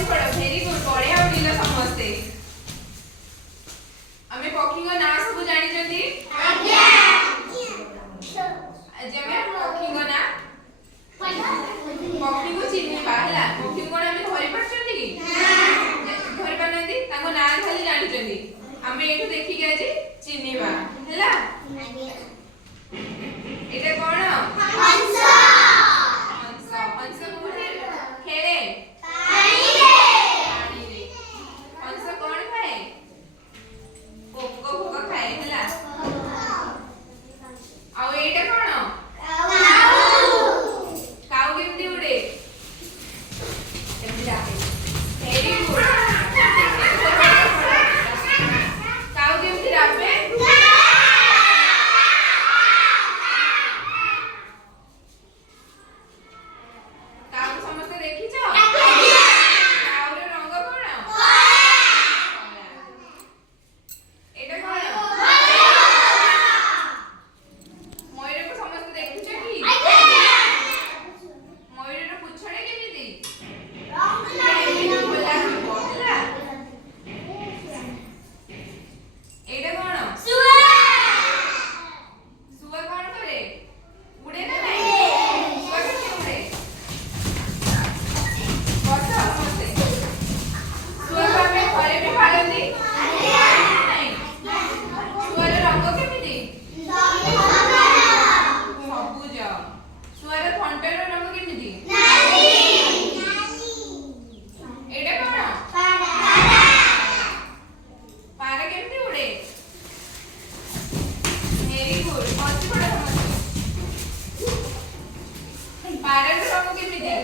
बसी पड़ very good बढ़िया उठिल समस्ते आमे पक्षी को ना सब जानि जंती आज्ञा आज आमे पक्षी को ना पक्षी को चिन्हबा हला पक्षी को आमे धरि पछंती कि धरि पानंती ताको ना खाली जानि जंती आमे एठु देखि के आज चिन्हबा हला एटा कोन हंस हंस हंस कोठे खेले पानी रे हंस कोन खाए पोको पोको खाए हला आउ एटा कोन काऊ केमती उड़े एमती जाके वेरी गुड काऊ केमती रापे काऊ समस्त देखिछ काऊर रंग कोन एटा कोन मयूर को समस्त देखिछ कि मयूर पुछड़े केमिति बोला बोला एटा कोन सुआ कोन करे उड़े ना नहीं सुआ केमिति उड़े बस समस्ते सुआ को हमें घरे भी पालती नहीं सुआर रंग केमिति सबुज सुआर फंटर रंग केमिति एटा कोन पारा केमिति उड़े वेरी गुड बसी पड़ समस्ते पारा रंग केमिति